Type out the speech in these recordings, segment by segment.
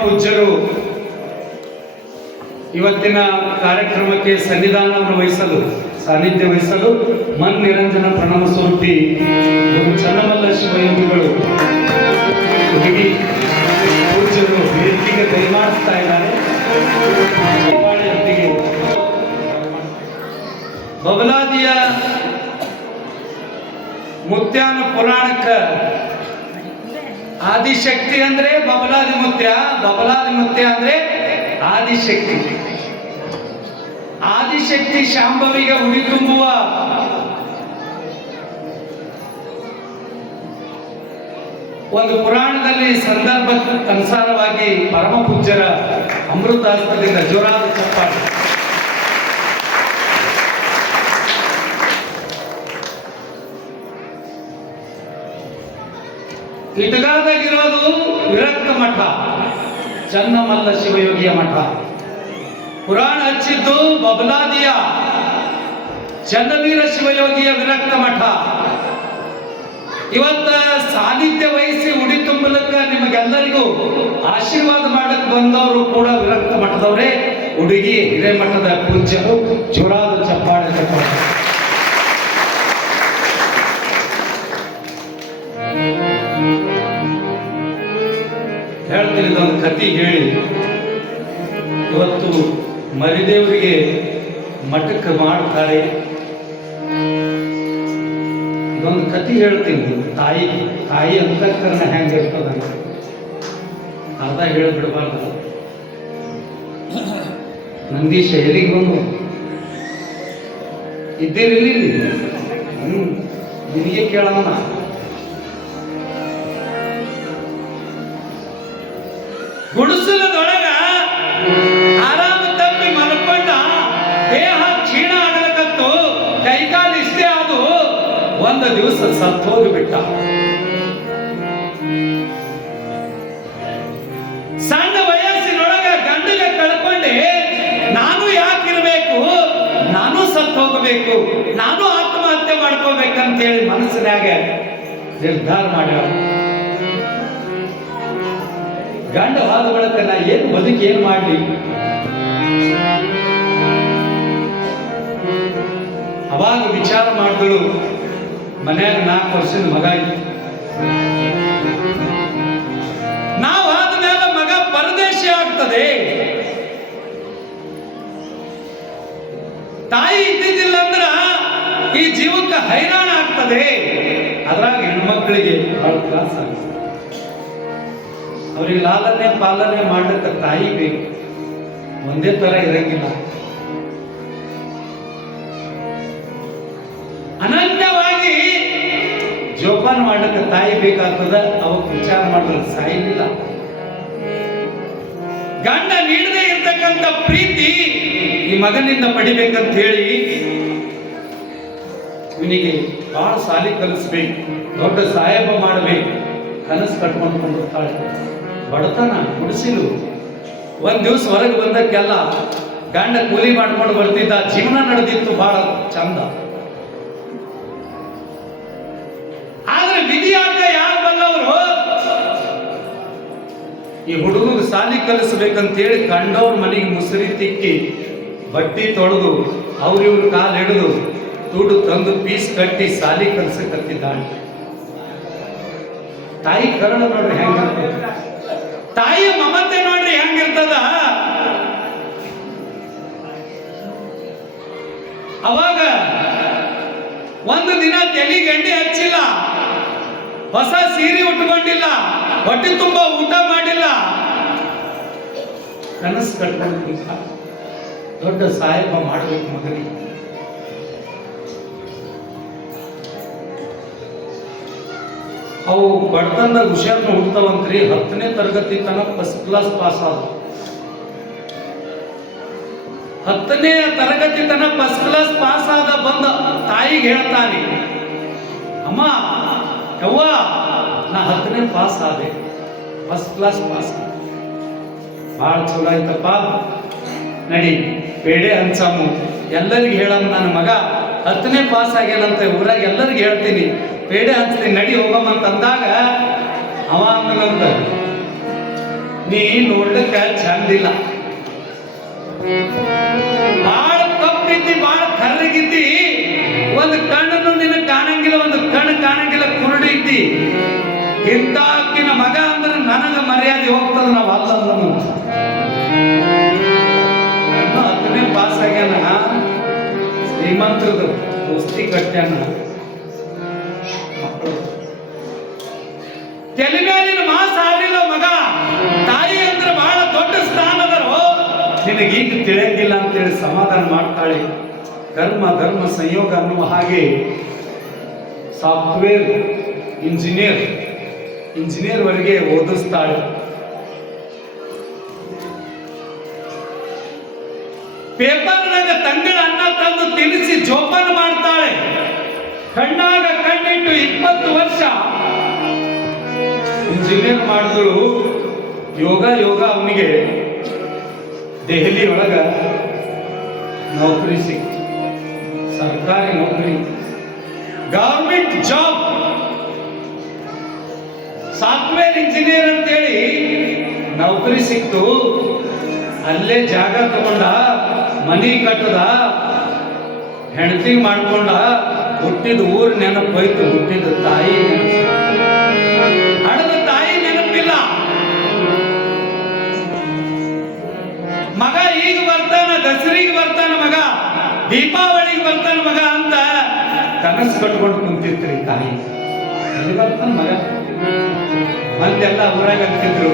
ಪೂಜ್ಯರು, ಇವತ್ತಿನ ಕಾರ್ಯಕ್ರಮಕ್ಕೆ ಸನ್ನಿಧಾನವನ್ನು ವಹಿಸಲು, ಸಾನ್ನಿಧ್ಯ ವಹಿಸಲು ಮನ್ ನಿರಂಜನ ಪ್ರಣವ ಸ್ವರೂಪಿ ಗುರು ಚನ್ನಮಲ್ಲ ಶಿವಯೋಗಿಗಳು ಪೂಜ್ಯರು ವೇದಿಕೆಗೆ ದಯಮಾಡಿಸ್ತಾ ಇದ್ದಾರೆ. ಬಬಲಾದಿಯ ಮುತ್ಯಾನ ಪುರಾಣಕ್ಕ ಆದಿಶಕ್ತಿ ಅಂದ್ರೆ ಬಬಲಾದಿ ಮುತ್ಯ ಬಬಲಾದಿ ಮುತ್ಯ ಅಂದ್ರೆ ಆದಿಶಕ್ತಿ. ಆದಿಶಕ್ತಿ ಶಾಂಭವಿಗೆ ಉಡಿ ತುಂಬುವ. ಒಂದು ಪುರಾಣದಲ್ಲಿ ಸಂದರ್ಭ ಅನುಸಾರವಾಗಿ ಪರಮ ಪೂಜ್ಯರ ಅಮೃತಾಸ್ತ್ರದಿಂದ ಜೋರಾದ ಚಪ್ಪಾಳೆ. ಇಟಗಾದಾಗಿರೋದು ವಿರಕ್ತ ಮಠ, ಚನ್ನಮಲ್ಲ ಶಿವಯೋಗಿಯ ಮಠ. ಪುರಾಣ ಹಚ್ಚಿದ್ದು ಬಬಲಾದಿಯ, ಚನ್ನವೀರ ಶಿವಯೋಗಿಯ ವಿರಕ್ತ ಮಠ. ಇವತ್ತ ಸಾನ್ನಿಧ್ಯ ವಹಿಸಿ ಉಡಿ ತುಂಬಲಕ್ಕ ನಿಮಗೆಲ್ಲರಿಗೂ ಆಶೀರ್ವಾದ ಮಾಡಕ್ ಬಂದವರು ಕೂಡ ವಿರಕ್ತ ಮಠದವರೇ. ಹುಡುಗಿ ಹಿರೇಮಠದ ಪೂಜ್ಯರು ಚುರಾದ ಚಪ್ಪಾಳೆ ಚಪ್ಪಾಳೆ ಹೇಳಿ, ಇವತ್ತು ಮರಿದೇವರಿಗೆ ಮಠಕ್ಕೆ ಮಾಡ್ತಾರೆ ಇದೊಂದು ಕತಿ ಹೇಳ್ತೀನಿ, ತಾಯಿ ತಾಯಿ ಅಂತಃಕರಣ ಹೆಂಗಿರ್ತದ ಅರ್ಧ ಹೇಳಿಬಿಡ್ಬಾರ್ದು. ನಂದೀಶ ಎಲ್ಲಿಗೆ ಬಂದು? ಹ್ಞೂ ನಿನಗೆ ಕೇಳೋಣ. ದಿವಸ ಸತ್ತು ಹೋಗಿಬಿಟ್ಟ ಸಣ್ಣ ವಯಸ್ಸಿನೊಳಗ ಗಂಡಗ ಕಳ್ಕೊಂಡೆ, ನಾನು ಯಾಕಿರ್ಬೇಕು? ನಾನು ಸತ್ತು ಹೋಗಬೇಕು ನಾನು ಆತ್ಮಹತ್ಯೆ ಮಾಡ್ಕೋಬೇಕಂತೇಳಿ ಮನಸ್ಸಿನಾಗ ನಿರ್ಧಾರ ಮಾಡ್ಯಾಳ. ಗಂಡ ಹಾಲು ಏನು ಬದುಕಿ ಏನು ಮಾಡಲಿ? ಅವಾಗ ವಿಚಾರ ಮಾಡಿದಳು. ಮನ್ಯಾಗ ನಾಲ್ಕು ವರ್ಷದ ಮಗ ಇತ್ತು ನಾವು ಆದ್ಮೇಲೆ ಮಗ ಪರದೇಶಿ ಆಗ್ತದೆ. ತಾಯಿ ಇದ್ದಿದ್ದಿಲ್ಲ ಅಂದ್ರ ಈ ಜೀವಕ್ಕೆ ಹೈರಾಣ ಆಗ್ತದೆ. ಅದ್ರಾಗ ಹೆಣ್ಮಕ್ಳಿಗೆ ಬಹಳ ತ್ರಾಸ ಅವ್ರಿಗೆ ಲಾಲನೆ ಪಾಲನೆ ಮಾಡಲಿಕ್ಕೆ ತಾಯಿ ಬೇಕು. ಒಂದೇ ತರ ಇರಂಗಿಲ್ಲ. ಮಾಡಕ್ಕೆ ತಾಯಿ ಬೇಕಾಗ್ತದ, ಅವಕ್ಕೆ ವಿಚಾರ ಮಾಡಿದ್ರೆ ಸಾಯಲಿಲ್ಲ ಗಂಡ ನೀಡದೇ ಇರ್ತಕ್ಕಂಥ ಪ್ರೀತಿ ಈ ಮಗನಿಂದ ಪಡಿಬೇಕಂತ ಹೇಳಿ ಇವನಿಗೆ ಬಹಳ ಸಾಲಿ ಕಲಿಸ್ಬೇಕು, ದೊಡ್ಡ ಸಾಹೇಬ ಮಾಡಬೇಕು. ಕನಸು ಕಟ್ಕೊಂಡು ಕೊಂಡಿರ್ತಾಳೆ ಬಡತನ, ಗುಡಿಸಿಲು. ಒಂದ್ ದಿವಸ ಹೊರಗೆ ಬಂದಕ್ಕೆಲ್ಲ ಗಂಡ ಕೂಲಿ ಮಾಡ್ಕೊಂಡು ಬರ್ತಿದ್ದ, ಜೀವನ ನಡೆದಿತ್ತು ಬಹಳ ಚಂದ. ವಿಧಿಯಾಟ ಯಾರು ಬಲ್ಲವರು ಈ ಹುಡುಗರು ಸಾಲಿ ಕಲಿಸ್ಬೇಕಂತೇಳಿ ಕಂಡವ್ರ ಮನೆಗೆ ಮುಸುರಿ ತಿಕ್ಕಿ ಬಟ್ಟಿ ತೊಳೆದು ಅವ್ರಿವ್ರ ಕಾಲು ಹಿಡಿದು ದುಡ್ಡು ತಂದು ಪೀಸ್ ಕಟ್ಟಿ ಸಾಲಿ ಕಲಿಸಕತ್ತಿದ್ದಾಳೆ ತಾಯಿ ಕರುಣ ನೋಡ್ರಿ ಹೆಂಗ ತಾಯಿಯ ಮಮತೆ ನೋಡ್ರಿ ಹೆಂಗಿರ್ತದ ಅವಾಗ ಒಂದು ದಿನ ತಲೆ ಗಂಡಿ ಹಚ್ಚಿಲ್ಲ. ಹೊಸ ಸೀರೆ ಉಟ್ಕೊಂಡಿಲ್ಲ, ಹೊಟ್ಟೆ ತುಂಬಾ ಊಟ ಮಾಡಿಲ್ಲ. ಕನಸು ಕಟ್ಕೊಂಡು ದೊಡ್ಡ ಸಾಹೇಬ ಮಾಡಬೇಕು ಮಗನಿಗೆ. ಅವು ಬಡತನದಾಗ ಹುಷಾರ್ ಹುಡ್ತಾವಂತ್ರಿ ಹತ್ತನೇ ತರಗತಿ ತನಕ ಫಸ್ಟ್ ಕ್ಲಾಸ್ ಪಾಸ್ ಆದ ಹತ್ತನೇ ತರಗತಿ ತನಕ ಫಸ್ಟ್ ಕ್ಲಾಸ್ ಪಾಸ್ ಆದ ಬಂದ ತಾಯಿಗೆ ಹೇಳ್ತಾನೆ, ಅಮ್ಮ ಯವ್ವ, ನಾ ಹತ್ತನೇ ಪಾಸ್ ಆದೆ. ಫಸ್ಟ್ ಕ್ಲಾಸ್ ಪಾಸ್ ಭಾಳ ಚಲೋ ಆಯ್ತಪ್ಪ. ನಡಿ, ಬೇಡೆ ಹಂಚಮ್ಮು ಎಲ್ಲರಿಗೂ ಹೇಳಮ್ಮ ನನ್ನ ಮಗ. ಹತ್ತನೇ ಪಾಸ್ ಆಗ್ಯಾನಂತ, ಊರಾಗ ಎಲ್ಲರಿಗೂ ಹೇಳ್ತೀನಿ. ಬೇಡೆ ಹಂಚ್ತೀನಿ ನಡಿ ಹೋಗಮ್ಮ ಅಂತ ಅಂದಾಗ ಅವ ಅಂದನಂತ, ನೀ ನೋಡ್ಲಿಕ್ಕೆ ಚಂದಿಲ್ಲ ಬಾಳ ಕಪ್ಪಿದ್ದಿ ಬಾಳ ಕರ್ರಗಿದ್ದಿ. ಒಂದು ಕಣ್ಣನ್ನು ನಿನ್ನ ಕಾಣಂಗಿಲ್ಲ, ಒಂದು ಕುರುಡಿ ಇಂತಾಕಿನ ಮಗ ಅಂದ್ರೆ ನನಗ ಮರ್ಯಾದೆ ಹೋಗ್ತದ, ನಾವು ಅಲ್ಲ ಹತ್ತನೇ ಪಾಸ್ ಆಗ್ಯಾನ. ಶ್ರೀಮಂತರದು ದೋಸ್ತಿ ಕಟ್ಟ್ಯಾನ ತಲೆ ಮೇಲಿನ ಮಾಸ ಆಗಿಲ್ಲ ಮಗ, ತಾಯಿ ಅಂದ್ರೆ ಬಹಳ ದೊಡ್ಡ ಸ್ಥಾನ ನಿನಗೆ ಈಗ ತಿಳಿಯಂಗಿಲ್ಲ ಅಂತೇಳಿ ಸಮಾಧಾನ ಮಾಡ್ತಾಳೆ. ಕರ್ಮ ಧರ್ಮ ಸಂಯೋಗ ಅನ್ನುವ ಹಾಗೆ ಸಾಫ್ಟ್ವೇರ್ ಇಂಜಿನಿಯರ್. ಇಂಜಿನಿಯರ್ ವರೆಗೆ ಓದಿಸ್ತಾಳೆ. ಪೇಪರ್ನಾಗ ತಂಗಳ ಅನ್ನ ತಂದು ತಿನ್ನಿಸಿ ಜೋಪಾನ ಮಾಡ್ತಾಳೆ. ಕಣ್ಣಾಗ ಕಣ್ಣಿಟ್ಟು ಇಪ್ಪತ್ತು ವರ್ಷ. ಇಂಜಿನಿಯರ್ ಮಾಡಿದ್ರು ಯೋಗ ಯೋಗ ಅವನಿಗೆ. ದೆಹಲಿ ಒಳಗ ನೌಕರಿ ಸಿಕ್ತು. ಸರ್ಕಾರಿ ನೌಕರಿ. Government job. ಸಾಫ್ಟ್ವೇರ್ ಇಂಜಿನಿಯರ್ ಅಂತೇಳಿ ನೌಕರಿ ಸಿಕ್ತು. ಅಲ್ಲೇ ಜಾಗ ತಗೊಂಡ, ಮನಿ ಕಟ್ಟದ, ಹೆಂಡತಿ ಮಾಡ್ಕೊಂಡ, ಹುಟ್ಟಿದ ಊರ್ ನೆನಪು ಹೋಯ್ತು ಹುಟ್ಟಿದ ತಾಯಿ ಹಣದ ತಾಯಿ ನೆನಪಿಲ್ಲ. ಮಗ ಈಗ ಬರ್ತಾನ, ದಸರಿಗೆ ಬರ್ತಾನ ಮಗ, ದೀಪಾವಳಿಗೆ ಬರ್ತಾನ ಮಗ ಅಂತ ಕನಸು ಕಟ್ಕೊಂಡು ಕುಂತಿತ್ರಿ ತಾಯಿ. ಬರ್ತಾನ ಮಗ? ಮಂದೆಲ್ಲ ಊರಾಗ ಅಂತಿದ್ರು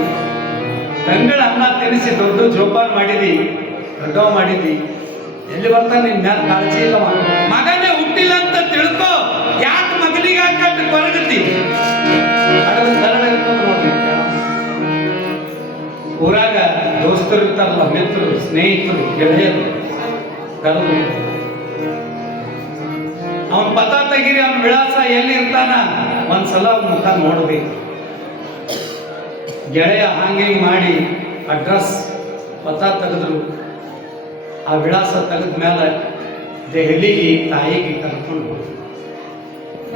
ಗಂಗಳ ಅನ್ನ ತಿನ್ನಿಸಿ ದೊಡ್ಡ ಜೋಪಾನ ಮಾಡಿದಿ ದೊಡ್ಡವ ಮಾಡಿದಿ. ಎಲ್ಲಿ ಬರ್ತಾನೆ ನಿನ್ನ ಮ್ಯಾಲ ಕಾಳಜಿ ಇಲ್ಲ ಮಗನೇ ಹುಟ್ಟಿಲ್ಲ ಅಂತ ತಿಳ್ಕೋ. ಯಾಕೆ ಮಗನಿಗೆ ಹಾಕಟ್ಟು ಕೊರಗತಿ? ಊರಾಗ ದೋಸ್ತರು ಇರ್ತಾರಲ್ಲ, ಮಿತ್ರರು, ಸ್ನೇಹಿತರು, ಗೆಳೆಯರು ಕರೆದು ಅವನ ಪತ ತೆಗೀರಿ ಅವನ ವಿಳಾಸ ಎಲ್ಲಿ ಇರ್ತಾನ? ಒಂದ್ಸಲ ಅವ್ನ ಮುಖ ನೋಡ್ಬೇಕು. ಗೆಳೆಯ ಹ್ಯಾಂಗಿಂಗ್ ಮಾಡಿ ಅಡ್ರೆಸ್ ಪತ್ತ ತೆಗೆದ್ರು. ಆ ವಿಳಾಸ ತೆಗೆದ ಮೇಲೆ ದೆಹಲಿಗೆ ತಾಯಿಗೆ ಕರ್ಕೊಂಡು.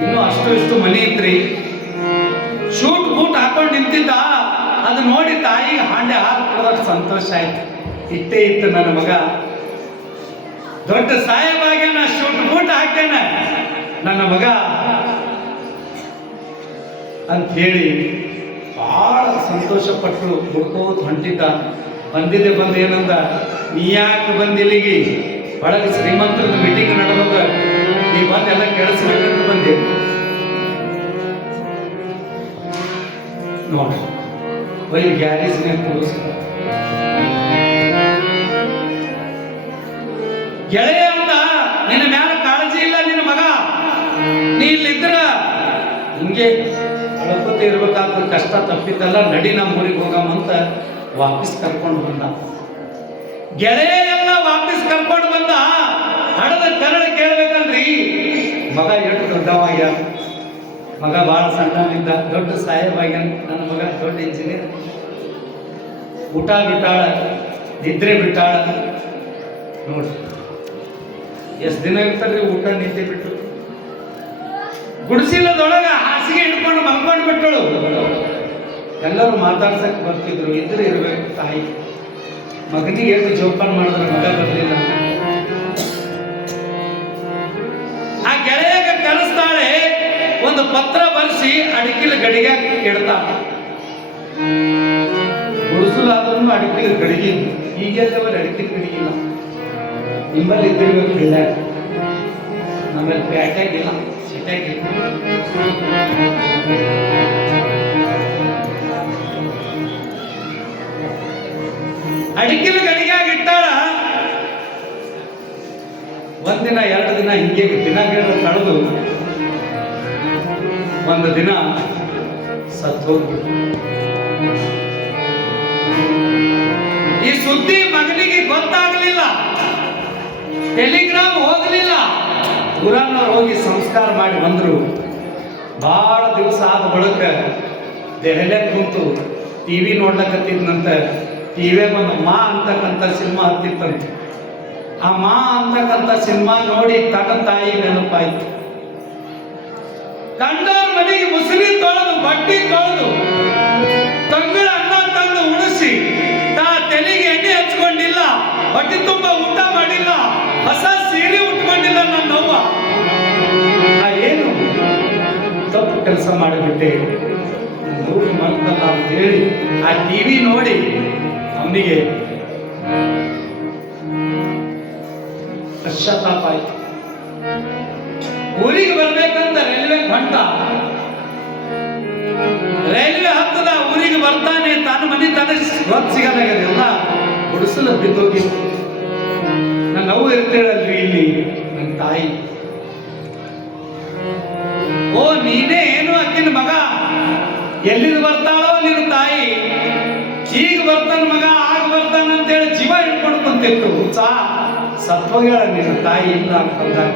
ಇನ್ನು ಅಷ್ಟು ಇಷ್ಟು ಮನೆ ಇತ್ರಿ. ಶೂಟ್ ಬೂಟ್ ಹಾಕೊಂಡು ನಿಂತಿದ್ದ. ಅದು ನೋಡಿ ತಾಯಿಗೆ ಹಾಂಡೆ ಹಾಲು ಕೊಡೋದಕ್ಕೆ ಸಂತೋಷ ಆಯ್ತು. ಇಟ್ಟೇ ಇತ್ತು ನನ್ನ ಮಗ. ದೊಡ್ಡ ಸಾಹೇಬಾಗ್ಯಾನ ಶೂಟ್ ಬೂಟ್ ಹಾಕ್ಯಾನ ನನ್ನ ಮಗ. ಅಂತ ಹೇಳಿ ಬಹಳ ಸಂತೋಷ ಪಟ್ಟರು ಹುಡ್ಕೋತ ಹೊಂಟಿದ್ದ. ಬಂದಿದೆ ಬಂದ ಏನಂದ? ನೀ ಯಾಕೆ ಬಂದಿಲ್ಲಿಗೆ? ಒಳಗೆ ಶ್ರೀಮಂತರದ ಮೀಟಿಂಗ್ ನಡೆದಾಗ ನೀ ಬಂದೆಲ್ಲ ಕೆಡಿಸ್ಬೇಕಂತ ಬಂದೆ. ನೋಡಿ ಬೈ ಗ್ಯಾರೇಜ್ನೇ ಗೆಳೆಯ ಅಂತ ನಿನ್ನ ಮ್ಯಾಲ ಕಾಳಜಿ ಇಲ್ಲ ನಿನ್ನ ಮಗ. ನೀ ಇಲ್ಲಿದ್ರ? ಹಿಂಗೆ ಇರ್ಬೇಕಾದ್ರೆ ಕಷ್ಟ ತಪ್ಪಿತಲ್ಲ ನಡಿ ನಮ್ಮ ಊರಿಗೆ ಹೋಗಮ್ಮ ಅಂತ ವಾಪಸ್ ಕರ್ಕೊಂಡು ಬಂದ. ಗೆಳೆಯರೆಲ್ಲ ವಾಪಸ್ ಕರ್ಕೊಂಡು ಬಂದ. ಹಣದ ಕನ್ನಡ ಕೇಳ್ಬೇಕಲ್ರಿ ಮಗ ಎಷ್ಟು ದೊಡ್ಡವಾಗ್ಯ. ಮಗ ಭಾಳ ಸಣ್ಣವಿದ್ದ ದೊಡ್ಡ ಸಾಹೇಬಾಗ್ಯ. ನನ್ನ ಮಗ ದೊಡ್ಡ ಇಂಜಿನಿಯರ್ ಊಟ ಬಿಟ್ಟಾಳ, ನಿದ್ರೆ ಬಿಟ್ಟಾಳ. ನೋಡಿ, ಎಷ್ಟು ದಿನ ಇರ್ತಾರ್ರಿ ಊಟ ನಿದ್ದೆ ಬಿಟ್ಟು? ಗುಡಿಸಿಲದೊಳಗ ಹಾಸಿಗೆ ಹಿಡ್ಕೊಂಡು ಮಲ್ಕೊಂಡು ಬಿಟ್ಟಳು. ಎಲ್ಲರೂ ಮಾತಾಡ್ಸಕ್ ಬರ್ತಿದ್ರು ಇದ್ರೆ ಇರ್ಬೇಕು ತಾಯಿ. ಮಗನಿಗೆ ಎಷ್ಟು ಜೋಪಾನ ಮಾಡಿದ್ರೆ ಮಗ ಬರಲಿಲ್ಲ ಆ ಗೆಳೆಯಾಗ ಕಲಿಸ್ತಾಳೆ ಒಂದು ಪತ್ರ ಬರೆಸಿ ಅಡಿಕಿಲ ಗಡಿಗೆ ಇಡ್ತಾಳ. ಗುಡಿಸಲಾದ್ರೂ ಅಡಿಕಿಲ ಗಡಿಗೆ ಈಗೆಲ್ಲವರು ಅಡಿಕಿಲ ಗಡಿಗಿಲ್ಲ ನಿಮ್ಮಲ್ಲಿ ಇದ್ದಿರ್ಬೇಕು ಇಲ್ಲ. ನಮ್ಮಲ್ಲಿ ಪ್ಯಾಟ್ಯಾಗಿಲ್ಲ you. ಅಡಿಕೆಲ ಗಡಿಗ್ಯಾಗ ಇಟ್ಟಾಳ ಒಂದಿನ, ಎರಡು ದಿನ ಹಿಂಗೆ ದಿನ ಗಿಡ ತಳೆದು ಒಂದು ದಿನ ಸತ್ತೋಗ್ಬಿಟ್ಟು ಈ ಸುದ್ದಿ ಮಗನಿಗೆ ಗೊತ್ತಾಗಲಿಲ್ಲ. ಟೆಲಿಗ್ರಾಮ್ ಹೋಗಲಿಲ್ಲ ಊರನ್ನವ್ರು ಹೋಗಿ ಸಂಸ್ಕಾರ ಮಾಡಿ ಬಂದರು. ಭಾಳ ದಿವಸ ಆದ ಬಳಿಕ ದೆಹಲಿಯಾಗ ಕುಂತು ಟಿ ವಿ ನೋಡ್ಲಕತ್ತಿದ್ನಂತ. ಟಿ ವಿ ಬಂದು ಮಾ ಅಂತಕ್ಕಂಥ ಸಿನಿಮಾ ಹತ್ತಿತ್ತಂತೆ. ಆ ಮಾ ಅಂತಕ್ಕಂಥ ಸಿನಿಮಾ ನೋಡಿ ತನ್ನ ತಾಯಿ ನೆನಪಾಯ್ತು. ಕಂಡವ್ರ ಮನೆಗೆ ಮುಸುರಿ ತೊಳೆದು ಬಟ್ಟಿ ತೊಳೆದು ತಂಗಳ ಹೊಟ್ಟೆ ತುಂಬ ಊಟ ಮಾಡಿಲ್ಲ. ಹೊಸ ಸೀರೆ ಉಟ್ಕೊಂಡಿಲ್ಲ ನನ್ನ ನೋವ ಏನು? ತಪ್ಪು ಕೆಲಸ ಮಾಡಿಬಿಟ್ಟೆ. ಮಾಡ್ತಲ್ಲ ಅಂತ ಹೇಳಿ ಆ ಟಿವಿ ನೋಡಿ ಅವನಿಗೆ ಪಶ್ಚಾತ್ತಾಪ ಆಯ್ತು. ಊರಿಗೆ ಬರ್ಬೇಕಂತ ರೈಲ್ವೆ ಹೊಂಟ ರೈಲ್ವೆ ಹತ್ತದ ಊರಿಗೆ ಬರ್ತಾನೆ ತಾನು ಮನೆ ತಾನೇ ಗೊತ್ತು ಸಿಗಲಾಗದೆಲ್ಲ ಗುಡಿಸಲು ಬಿದ್ದೋಗಿ ನನ್ನ ನೋವು ಇರ್ತೇಳಲ್ರಿ ಇಲ್ಲಿ, ನನ್ನ ತಾಯಿ. ಓ, ನೀನೇ ಏನು ಅಕ್ಕಿನ ಮಗ? ಎಲ್ಲಿಂದ ಬರ್ತಾಳೋ ನಿನ್ನ ತಾಯಿ? ಈಗ ಬರ್ತಾನ ಮಗ, ಆಗ ಬರ್ತಾನ ಅಂತೇಳಿ ಜೀವ ಹಿಡ್ಕೊಂಡು ಸಾ ಉತ್ಸಾಹ ಸತ್ವಗಳ ನಿನ್ನ ತಾಯಿ ಇಲ್ಲ ಅಂತಂದಾಗ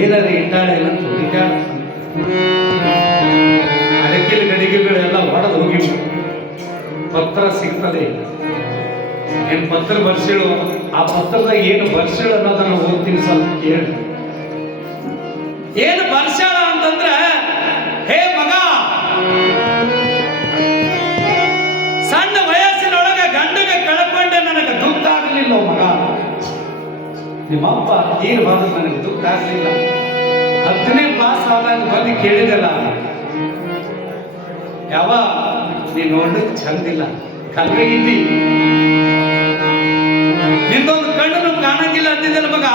ಏನಾರ ಇಟ್ಟಾಳೆ ಇಲ್ಲ ಹುಡುಕ್ಯಾಡ ಅಡಕಿಲ್ ಗಡಿಗೆಗಳೆಲ್ಲ ಹೊಡೆದು ಹೋಗಿವು. ಪತ್ರ ಸಿಗ್ತದೆ. ಏನ್ ಪತ್ರ ಬರ್ಸಿಳು. ಆ ಪತ್ರದಾಗ ಏನು ಬರ್ಸಿಳು ಅನ್ನೋದನ್ನ ಓದ್ತೀನಿ ಸ್ವಲ್ಪ ಕೇಳಿ. ಏನು ಬರ್ಸಾಳ ಅಂತಂದ್ರೆ ಹೇ ಮಗ ಸಣ್ಣ ವಯಸ್ಸಿನೊಳಗೆ ಗಂಡಗೆ ಕಳ್ಕೊಂಡೆ ನನಗೆ ದುಃಖ ಆಗಲಿಲ್ಲ ಮಗ. ನಿಮ್ಮಪ್ಪ ಏನು ಬಂದು ನನಗೆ ದುಃಖ ಆಗಲಿಲ್ಲ. ಹತ್ತನೇ ಪಾಸ್ ಆದಾಗ ಬಂದು ಕೇಳಿದಲ್ಲ ಯಾವ ನೀನು ನೋಡ್ಲಿಕ್ಕೆ ಚಂದಿಲ್ಲ. ಕಲ್ವಿಗಿದ್ದಿ ನಿಂದೊಂದು ಕಣ್ಣು ಕಾಣಂಗಿಲ್ಲ ಅಂತಿದ್ದೆ ಮಗ.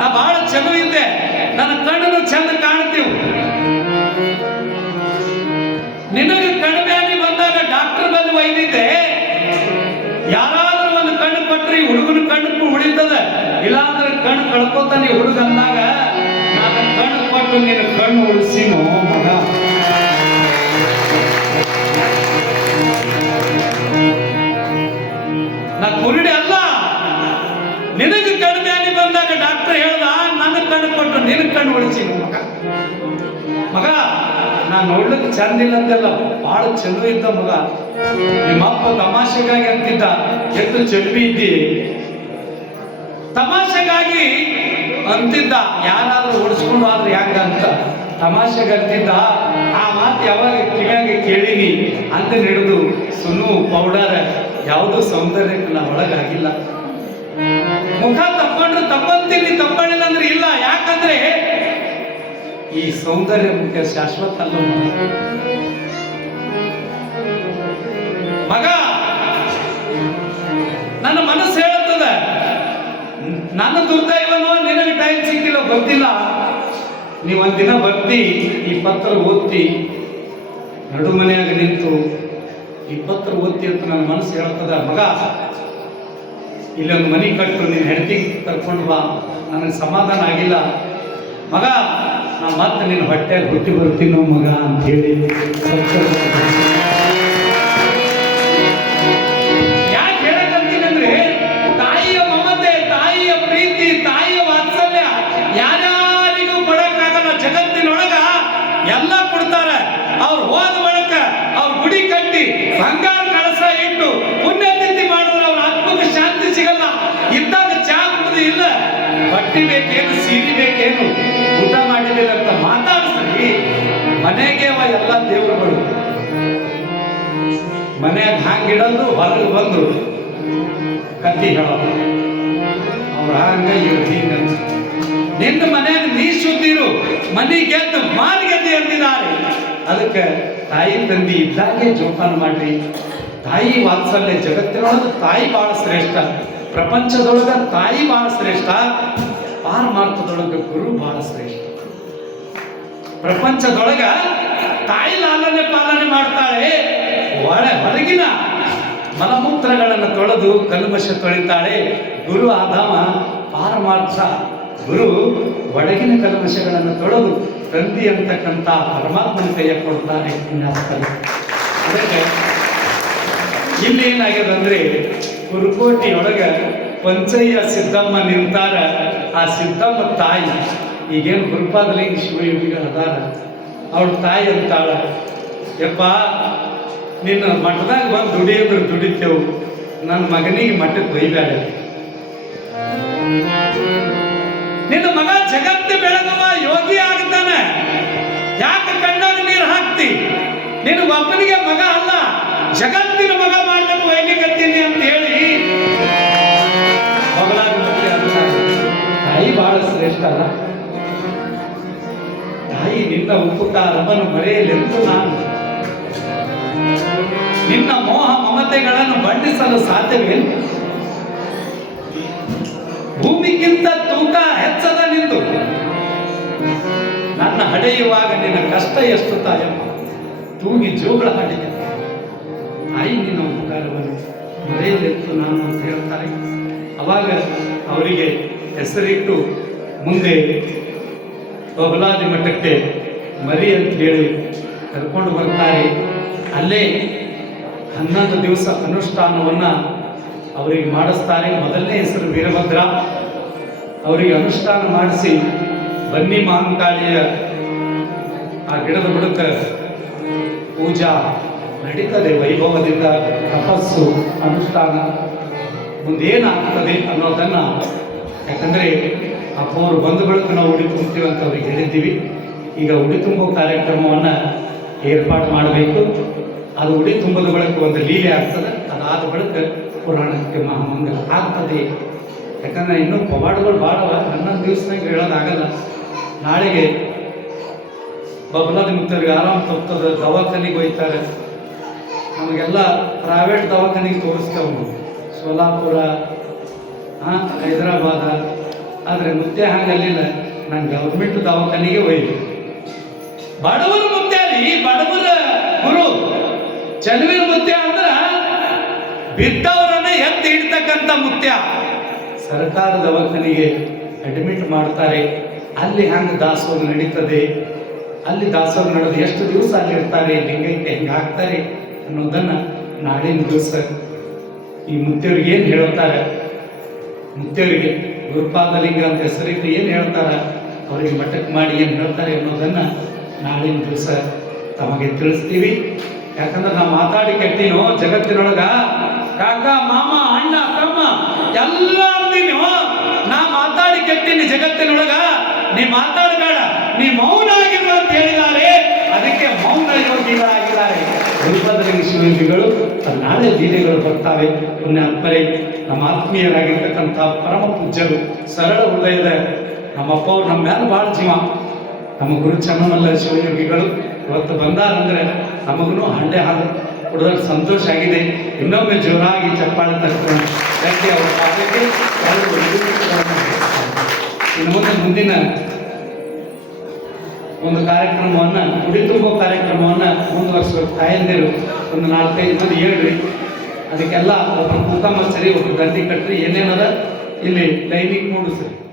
ನಾ ಬಹಳ ಚಲೋ ಇದ್ದೆ ನನ್ನ ಕಣ್ಣು ಚಂದ ಕಾಣ್ತೀವಿ. ನಿನಗೆ ಕಣ್ಬ್ಯಾನಿ ಬಂದಾಗ ಡಾಕ್ಟರ್ ಬಂದು ಒಯ್ದಿದ್ದೆ. ಯಾರಾದ್ರೂ ಒಂದು ಕಣ್ಣು ಕೊಟ್ರಿ ಹುಡುಗನ ಕಣ್ಣು ಉಳಿತದ. ಇಲ್ಲಾಂದ್ರೆ ಕಣ್ಣು ಕಳ್ಕೊತಾನೆ ಹುಡುಗ ಅಂದಾಗ ನಾನು ಕಣ್ಣು ಕೊಟ್ಟು ನಿನ್ನ ಕಣ್ಣು ಉಳಿಸಿನೋ ಮಗ? ನಾ ಕುರುಡಿ ನಿನ್ನ ಕಣ್ಣು ಉಳಿಸಿನೋ ಮಗ. ಮಗ, ನಾನು ನೋಡ್ಲಿಕ್ಕೆ ಚಂದಿಲ್ಲ ಅಂತೆಲ್ಲ ಬಹಳ ಚಲೋ ಇದ್ದ ಮಗ. ನಿಮ್ಮಪ್ಪ ತಮಾಷೆಗಾಗಿ ಅಂತಿದ್ದ ಎಷ್ಟು ಚೆಲುವಿ ಇದ್ದಿ. ತಮಾಷೆಗಾಗಿ ಅಂತಿದ್ದ, ಯಾರಾದ್ರೂ ಓಡಿಸ್ಕೊಂಡು ಆದ್ರೆ ಯಾಕ ಅಂತ. ತಮಾಷೆಗೆ ಅಂತಿದ್ದ, ಆ ಮಾತು ಯಾವಾಗ ಕಿವಿಯಾಗಿ ಕೇಳಿನಿ ಅಂತ ನಡೆದು ಸುನು ಪೌಡರ್ ಯಾವುದು ಸೌಂದರ್ಯಕ್ಕೆ ನಾ ಒಳಗಾಗಿಲ್ಲ. ಮುಖ ತಪ್ಕೊಂಡ್ರೆ ತಪ್ಪಂತೀನಿ ತಪ್ಪಳಿಲ್ಲ ಅಂದ್ರೆ ಇಲ್ಲ. ಯಾಕಂದ್ರೆ ಈ ಸೌಂದರ್ಯ ಮುಖ್ಯ ಶಾಶ್ವತ ಅಲ್ಲ ಮಗ. ನನ್ನ ಮನಸ್ಸು ಹೇಳುತ್ತದೆ. ನನ್ನ ದುರ್ದೈವನು ನಿನಗೆ ಟೈಮ್ ಸಿಕ್ಕಿಲ್ಲ, ಗೊತ್ತಿಲ್ಲ. ನೀವು ಒಂದಿನ ಬರ್ತಿ, ಈ ಪತ್ರ ಓದ್ತಿ. ನಡು ಮನೆಯಾಗ ನಿಂತು, ಈ ಪತ್ರ ಓದ್ತಿ ಅಂತ ನನ್ನ ಮನಸ್ಸು ಹೇಳ್ತದ. ಮಗ ಇಲ್ಲೊಂದು ಮನೆ ಕಟ್ಟು ನೀನು ಹೆಂಡತಿ ಕರ್ಕೊಂಡು ಬಾ. ನನಗೆ ಸಮಾಧಾನ ಆಗಿಲ್ಲ. ಮಗ, ನಾ ಮತ್ತೆ ನಿನ್ನ ಹೊಟ್ಟೆಯಲ್ಲಿ ಹುಟ್ಟಿ ಬರ್ತೀನೋ ಮಗ ಅಂತ ಬಟ್ಟಿ ಬೇಕೇನು ಸೀರೆ ಬೇಕೇನು ಊಟ ಮಾಡಿದಿಲ್ಲ ಅಂತ ಮಾತಾಡ್ಸ್ರಿ. ಮನೆಗೆ ಎಲ್ಲ ದೇವರುಗಳು. ಮನ್ಯಾಗ ಹಾಂಗಿಡೋದು ಹೊರಗೆ ಬಂದು ಕತ್ತಿ ಹೇಳೋದು. ಅವ್ರ ಹಂಗ ಇವ್ರು ಹಿಂಗ ನಿನ್ನ ಮನ್ಯಾಗ ನೀ ಸುದ್ದಿರು, ಮನೆ ಗೆದ್ದು ಮಾರಿ ಗೆದ್ದು ಎಂದಿದ್ದಾರೆ ಅದಕ್ಕೆ ತಾಯಿ, ತಂದಿ ಇದ್ದಾಗೆ ಜೋಪಾನ ಮಾಡ್ರಿ. ತಾಯಿ ವಾತ್ಸಲ್ಯ ಜಗತ್ತಿನೊಳಗೆ ತಾಯಿ ಬಹಳ ಶ್ರೇಷ್ಠ. ಪ್ರಪಂಚದೊಳಗ ತಾಯಿ ಬಹಳ ಶ್ರೇಷ್ಠ. ಪಾರಮಾರ್ಥದೊಳಗ ಗುರು ಬಹಳ ಶ್ರೇಷ್ಠ. ಪ್ರಪಂಚದೊಳಗ ತಾಯಿ ಲಾಲನೆ ಪಾಲನೆ ಮಾಡ್ತಾಳೆ, ಒಳ ಹೊರಗಿನ ಮಲಮೂತ್ರಗಳನ್ನು ತೊಳೆದು ಕಲ್ಮಶ ತೊಳಿತಾಳೆ. ಗುರು ಆದಾಮ, ಪಾರಮಾರ್ಥ, ಗುರು ಒಳಗಿನ ಕಲ್ಮಶಗಳನ್ನು ತೊಳೆದು ತಂದಿ ಅಂತಕ್ಕಂಥ ಪರಮಾತ್ಮನ ಕೈಯ ಕೊಡ್ತಾನೆ. ಅದಕ್ಕೆ ಇಲ್ಲಿ ಏನಾಗ್ಯದಂದ್ರೆ ಕುರುಕೋಟಿಯೊಳಗ ಪಂಚಯ್ಯ ಸಿದ್ದಮ್ಮ ನಿಂತಾರ. ಆ ಸಿದ್ದಮ್ಮ ತಾಯಿ, ಈಗೇನು ಗುರುಪಾದಲಿಂಗ ಶಿವಯೋಗಿ ಅದಾರ ಅವಳ ತಾಯಿ ಅಂತಾಳ, ಯಪ್ಪ, ನಿನ್ನ ಮಠದಾಗ ಬಂದು ದುಡಿಯೋದ್ರ ದುಡಿತೇವು ನನ್ನ ಮಗನಿಗೆ ಮಠಕ್ಕೆ ಬೈಬೇಡ ನಿನ್ನ ಮಗ ಜಗತ್ತು ಬೆಳಗವ ಯೋಗಿ ಆಗ್ತಾನೆ, ಯಾಕೆ ಕಣ್ಣಾಗ ನೀರು ಹಾಕ್ತಿ? ನಿನ್ನ ಒಬ್ಬನಿಗೆ ಮಗ ಅಲ್ಲ, ಜಗತ್ತಿನ ಮಗ ಮಾಡ್ತಾನೆ ಒಯ್ಲಿಕತ್ತೀನಿ ಅಂತ ಹೇಳಿ ಬಹಳ ಶ್ರೇಷ್ಠ ಅಲ್ಲ? ತಾಯಿ ನಿನ್ನ ಉಪಕಾರವನ್ನು ಮರೆಯಲೆಂದು ನಾನು ನಿನ್ನ ಮೋಹ ಮಮತೆಗಳನ್ನು ಬಂಡಿಸಲು ಸಾಧ್ಯವಿಲ್ಲ. ಭೂಮಿಗಿಂತ ತೂಕ ಹೆಚ್ಚದ ನಿಂದು ನನ್ನ ಹಡೆಯುವಾಗ ನಿನ್ನ ಕಷ್ಟ ಎಷ್ಟು ತಾಯಮ್ಮ? ತೂಗಿ ಜೋಗಳ ಹಾಡಿದೆ. ತಾಯಿ ನಿನ್ನ ಉಪಕಾರವನ್ನು ಮರೆಯಲೆಂದು ನಾನು ಅಂತ ಹೇಳ್ತಾರೆ. ಅವಾಗ ಅವರಿಗೆ ಹೆಸರಿಟ್ಟು ಮುಂದೆ ಬಬಲಾದಿ ಮಠಕ್ಕೆ ಮರಿ ಅಂತ ಹೇಳಿ ಕರ್ಕೊಂಡು ಬರ್ತಾರೆ. ಅಲ್ಲೇ ಹನ್ನೊಂದು ದಿವಸ ಅನುಷ್ಠಾನವನ್ನು ಅವರಿಗೆ ಮಾಡಿಸ್ತಾರೆ. ಮೊದಲನೇ ಹೆಸರು ವೀರಭದ್ರ. ಅವರಿಗೆ ಅನುಷ್ಠಾನ ಮಾಡಿಸಿ ಬನ್ನಿ ಮಹಾಂಕಾಳಿಯ ಆ ಗಿಡದ ಬುಡಕ ಪೂಜಾ ನಡೀತದೆ. ವೈಭವದಿಂದ ತಪಸ್ಸು, ಅನುಷ್ಠಾನ ಮುಂದೇನಾಗ್ತದೆ ಅನ್ನೋದನ್ನ ಯಾಕಂದ್ರೆ ಅಪ್ಪವರು ಬಂದ ಬಳಿಕ ನಾವು ಉಡಿ ತುಂಬ್ತೀವಿ ಅಂತ ಅವ್ರಿಗೆ ಹೇಳಿದ್ದೀವಿ. ಈಗ ಉಡಿ ತುಂಬೋ ಕಾರ್ಯಕ್ರಮವನ್ನು ಏರ್ಪಾಡು ಮಾಡಬೇಕು. ಅದು ಉಡಿ ತುಂಬದ ಬಳಿಕ ಒಂದು ಲೀಲೆ ಆಗ್ತದೆ. ಅದಾದ ಬಳಿಕ ಪುರಾಣಕ್ಕೆ ಮಹಾಮಂಗಲ ಆಗ್ತದೆ. ಯಾಕಂದ್ರೆ ಇನ್ನೂ ಪವಾಡಗಳು ಭಾಳ ಹನ್ನೊಂದು ದಿವಸನಾಗ ಹೇಳೋದಾಗಲ್ಲ ನಾಳೆಗೆ ಬಬ್ಲಾದ ಮುಕ್ತರಿಗೆ ಆರಾಮ್ ತಪ್ತದೆ ದವಾಖಾನಿಗೆ ಹೋಯ್ತಾರೆ. ನಮಗೆಲ್ಲ ಪ್ರೈವೇಟ್ ದವಾಖಾನಿಗೆ ತೋರಿಸ್ತೇವೆ ಸೋಲಾಪುರ ಆ, ಹೈದರಾಬಾದ. ಆದರೆ ಮುದ್ದೆ ಹಾಗಲ್ಲಿಲ್ಲ ನಾನು ಗೌರ್ಮೆಂಟ್ ದವಾಖಾನಿಗೆ ಒಯ್ದು ಬಡವರ ಮುದ್ದೆ ರೀ, ಬಡವರ ಗುರು. ಚಲುವಿನ ಮುತ್ಯ ಅಂದ್ರೆ ಬಿದ್ದವರನ್ನ ಎತ್ತಿ ಹಿಡ್ತಕ್ಕಂಥ ಮುತ್ಯ. ಸರ್ಕಾರ ದವಾಖಾನಿಗೆ ಅಡ್ಮಿಟ್ ಮಾಡ್ತಾರೆ. ಅಲ್ಲಿ ಹಂಗೆ ದಾಸೋಹ ನಡೀತದೆ. ಅಲ್ಲಿ ದಾಸೋಹ ನಡೆದು ಎಷ್ಟು ದಿವಸ ಅಲ್ಲಿ ಇರ್ತಾರೆ ಲಿಂಗೈಕ್ಯ ಹೆಂಗೆ ಹಾಕ್ತಾರೆ ಅನ್ನೋದನ್ನು ನಾಳಿನ ದಿವಸ ಈ ಮುತ್ತೆಯವ್ರಿಗೆ ಏನು ಹೇಳ್ತಾರೆ ಮುತ್ತೆಯವರಿಗೆ ಗುರುಪಾದಲಿಂಗ ಅಂತ ಹೆಸರಿಟ್ಟು ಏನು ಹೇಳ್ತಾರೆ? ಅವರಿಗೆ ಮಟ್ಟಕ್ಕೆ ಮಾಡಿ ಏನು ಹೇಳ್ತಾರೆ ಅನ್ನೋದನ್ನು ನಾಳಿನ ದಿವಸ ತಮಗೆ ತಿಳಿಸ್ತೀವಿ. ಯಾಕಂದ್ರೆ ನಾವು ಮಾತಾಡಿ ಕೆಟ್ಟಿನೋ ಜಗತ್ತಿನೊಳಗ. ಕಾಕ, ಮಾಮ, ಅಣ್ಣ, ತಮ್ಮ ಎಲ್ಲ ಅಂದಿನೋ ನಾ ಮಾತಾಡಿ ಕೆಟ್ಟಿನಿ ಜಗತ್ತಿನೊಳಗ. ನೀ ಮಾತಾಡಬೇಡ, ನೀ ಮೌನ ಆಗಿರು ಅಂತ ಹೇಳಿದ್ದಾರೆ ಅದಕ್ಕೆ ಮೌನ ಯೋಗಿಗಳಾಗಿದ್ದಾರೆ ಗುರುಪದಲಿಂಗ ಶಿವಜಿಗಳು ನಾಳೆ ಲೀಲೆಗಳು ಬರ್ತಾವೆ. ಪುಣ್ಯಾತ್ಮರೇ ನಮ್ಮ ಆತ್ಮೀಯರಾಗಿರ್ತಕ್ಕಂಥ ಪರಮ ಪೂಜ್ಯರು, ಸರಳ ಹೃದಯದ ನಮ್ಮ ಅಪ್ಪ ಅವ್ರು ನಮ್ಮ ಮೇಲೆ ಭಾಳ ಜೀವ. ನಮ್ಮ ಗುರು ಚನ್ನಮಲ್ಲ ಶಿವಯೋಗಿಗಳು ಇವತ್ತು ಬಂದಾರಂದ್ರೆ ನಮಗೂ ಹಂಡೆ ಹಾಲು ಕುಡಿದ್ರೆ ಸಂತೋಷ ಆಗಿದೆ. ಇನ್ನೊಮ್ಮೆ ಜೋರಾಗಿ ಚಪ್ಪಾಳೆ ತಕ್ಕ ಯಾಕೆ ಅವರ ಇನ್ನು ಮುಂದೆ ಮುಂದಿನ ಒಂದು ಕಾರ್ಯಕ್ರಮವನ್ನು ಗುಡಿ ತುಂಬೋ ಕಾರ್ಯಕ್ರಮವನ್ನು ಮುಂದುವರಿಸಬೇಕು. ತಾಯಂದಿರು, ಒಂದು ನಾಲ್ಕೈದು ಮಂದಿ ಹೇಳ್ರಿ. ಅದಕ್ಕೆಲ್ಲ ಒಬ್ಬರು ಕುಂಕಮ ಸರಿ, ಒಬ್ರು ಗಂಟಿ ಕಟ್ರಿ. ಏನೇನದ? ಇಲ್ಲಿ ಲೈನಿಂಗ್ ಮೂಡಿಸ್ರಿ